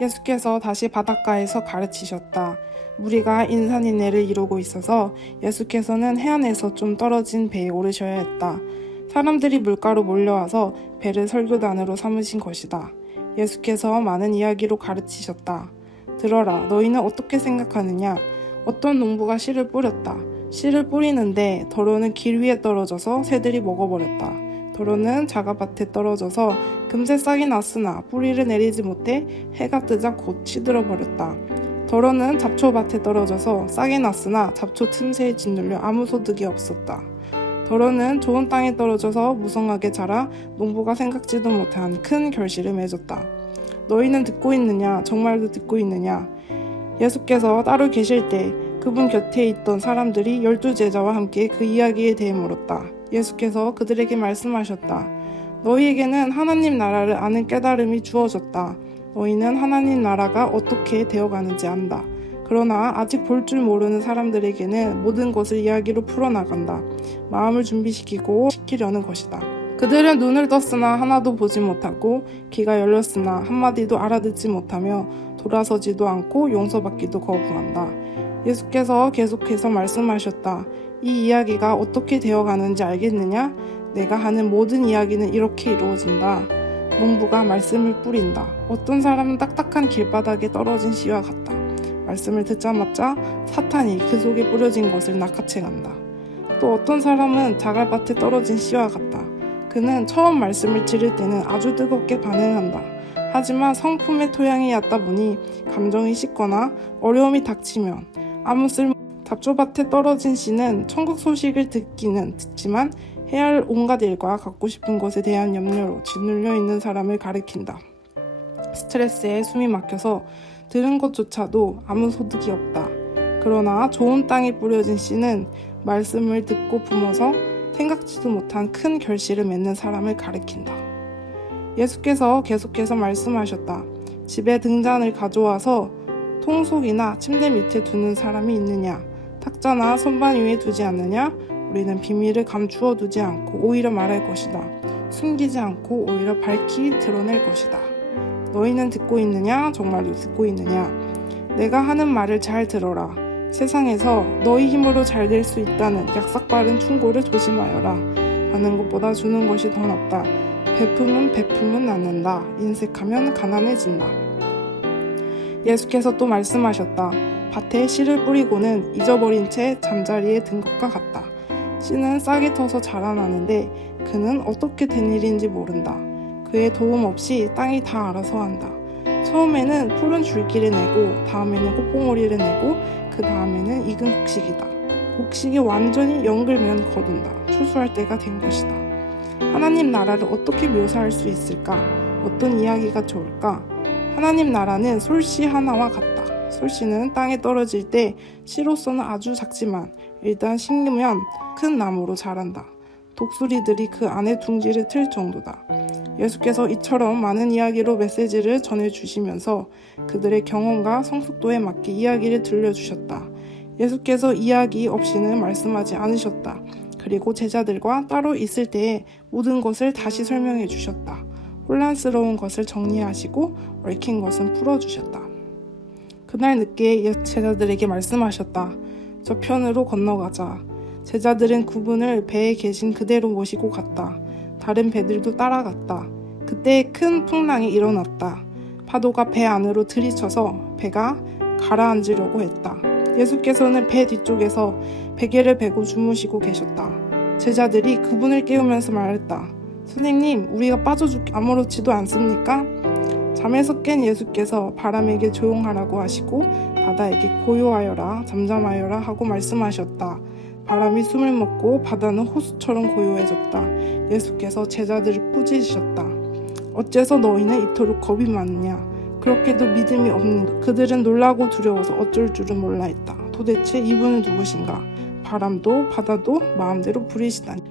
예수께서 다시 바닷가에서 가르치셨다. 무리가 인산인해를 이루고 있어서 예수께서는 해안에서 좀 떨어진 배에 오르셔야 했다. 사람들이 물가로 몰려와서 배를 설교단으로 삼으신 것이다. 예수께서 많은 이야기로 가르치셨다. 들어라, 너희는 어떻게 생각하느냐? 어떤 농부가 씨를 뿌렸다. 씨를 뿌리는데 더러는 길 위에 떨어져서 새들이 먹어버렸다. 더러는 자가밭에 떨어져서 금세 싹이 났으나 뿌리를 내리지 못해 해가 뜨자 곧 시들어버렸다. 더러는 잡초밭에 떨어져서 싹이 났으나 잡초 틈새에 짓눌려 아무 소득이 없었다. 더러는 좋은 땅에 떨어져서 무성하게 자라 농부가 생각지도 못한 큰 결실을 맺었다. 너희는 듣고 있느냐? 정말로 듣고 있느냐? 예수께서 따로 계실 때 그분 곁에 있던 사람들이 12제자와 함께 그 이야기에 대해 물었다. 예수께서 그들에게 말씀하셨다. 너희에게는 하나님 나라를 아는 깨달음이 주어졌다. 너희는 하나님 나라가 어떻게 되어가는지 안다. 그러나 아직 볼 줄 모르는 사람들에게는 모든 것을 이야기로 풀어나간다. 마음을 준비시키고 시키려는 것이다. 그들은 눈을 떴으나 하나도 보지 못하고 귀가 열렸으나 한마디도 알아듣지 못하며 돌아서지도 않고 용서받기도 거부한다. 예수께서 계속해서 말씀하셨다. 이 이야기가 어떻게 되어가는지 알겠느냐? 내가 하는 모든 이야기는 이렇게 이루어진다. 농부가 말씀을 뿌린다. 어떤 사람은 딱딱한 길바닥에 떨어진 씨와 같다. 말씀을 듣자마자 사탄이 그 속에 뿌려진 것을 낚아채간다. 또 어떤 사람은 자갈밭에 떨어진 씨와 같다. 그는 처음 말씀을 들을 때는 아주 뜨겁게 반응한다. 하지만 성품의 토양이 얕다 보니 감정이 식거나 어려움이 닥치면 아무 쓸모 잡초밭에 떨어진 씨는 천국 소식을 듣기는 듣지만 해야 할 온갖 일과 갖고 싶은 것에 대한 염려로 짓눌려 있는 사람을 가리킨다. 스트레스에 숨이 막혀서 들은 것조차도 아무 소득이 없다. 그러나 좋은 땅에 뿌려진 씨는 말씀을 듣고 품어서 생각지도 못한 큰 결실을 맺는 사람을 가리킨다. 예수께서 계속해서 말씀하셨다. 집에 등잔을 가져와서 통속이나 침대 밑에 두는 사람이 있느냐? 탁자나 선반 위에 두지 않느냐? 우리는 비밀을 감추어 두지 않고 오히려 말할 것이다. 숨기지 않고 오히려 밝히 드러낼 것이다. 너희는 듣고 있느냐? 정말로 듣고 있느냐? 내가 하는 말을 잘 들어라. 세상에서 너희 힘으로 잘 될 수 있다는 약삭빠른 충고를 조심하여라. 받는 것보다 주는 것이 더 낫다. 베품은 낳는다. 인색하면 가난해진다. 예수께서 또 말씀하셨다. 밭에 씨를 뿌리고는 잊어버린 채 잠자리에 든 것과 같다. 씨는 싹이 터서 자라나는데 그는 어떻게 된 일인지 모른다. 그의 도움 없이 땅이 다 알아서 한다. 처음에는 푸른 줄기를 내고 다음에는 꽃봉오리를 내고 그 다음에는 익은 곡식이다. 곡식이 완전히 연글면 거둔다. 추수할 때가 된 것이다. 하나님 나라를 어떻게 묘사할 수 있을까? 어떤 이야기가 좋을까? 하나님 나라는 솔씨 하나와 같다. 솔씨는 땅에 떨어질 때 씨로서는 아주 작지만 일단 심으면 큰 나무로 자란다. 독수리들이 그 안에 둥지를 틀 정도다. 예수께서 이처럼 많은 이야기로 메시지를 전해주시면서 그들의 경험과 성숙도에 맞게 이야기를 들려주셨다. 예수께서 이야기 없이는 말씀하지 않으셨다. 그리고 제자들과 따로 있을 때에 모든 것을 다시 설명해 주셨다. 혼란스러운 것을 정리하시고 얽힌 것은 풀어주셨다. 그날 늦게 제자들에게 말씀하셨다. 저 편으로 건너가자. 제자들은 그분을 배에 계신 그대로 모시고 갔다. 다른 배들도 따라갔다. 그때 큰 풍랑이 일어났다. 파도가 배 안으로 들이쳐서 배가 가라앉으려고 했다. 예수께서는 배 뒤쪽에서 베개를 베고 주무시고 계셨다. 제자들이 그분을 깨우면서 말했다. 선생님, 우리가 빠져 죽기 아무렇지도 않습니까? 잠에서 깬 예수께서 바람에게 조용하라고 하시고 바다에게 고요하여라, 잠잠하여라 하고 말씀하셨다. 바람이 숨을 먹고 바다는 호수처럼 고요해졌다. 예수께서 제자들을 꾸짖으셨다. 어째서 너희는 이토록 겁이 많으냐? 그렇게도 믿음이 없는 그들은 놀라고 두려워서 어쩔 줄은 몰라 했다. 도대체 이분은 누구신가? 바람도 바다도 마음대로 부리시다니.